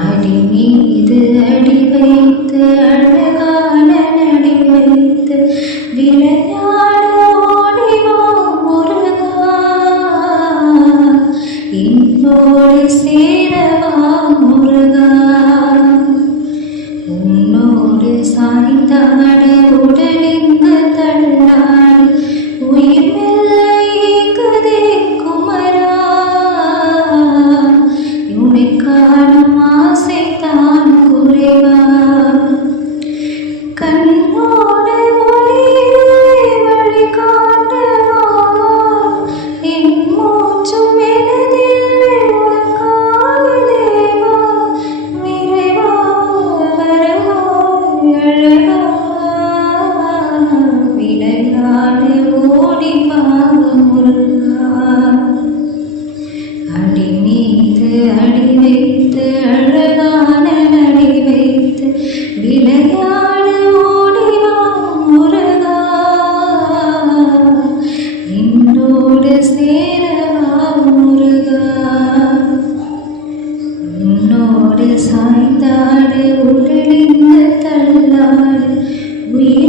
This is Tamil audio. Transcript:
அடி மீது அடி வைத்து அழகான நடி வைத்து விளையாட ஓடிவா முருகா, என்னோடு சேரவா முருகா, உன்னோடு சாய்ந்தாட உடலிங்கு தள்ளாடு உயிர் கதே குமரா, உனக்கான ஆசைத்தான் குறைவா, கண்ணோடு ஒளியிலே வழி காட்டவா, என் மூச்சும் எனதில்லை உனக்காக தேவா, விரைவா வரவா அழகா, விளையாட ஓடிவா முருகா, அடி மீது அடி வைத்து அழகான நடி வைத்து விளையாட ஓடிவா முருகா, என்னோடு சேரவா முருகா, உன்னோடு சாய்ந்தாடு உடலிந்து தள்ளாடு உயிர்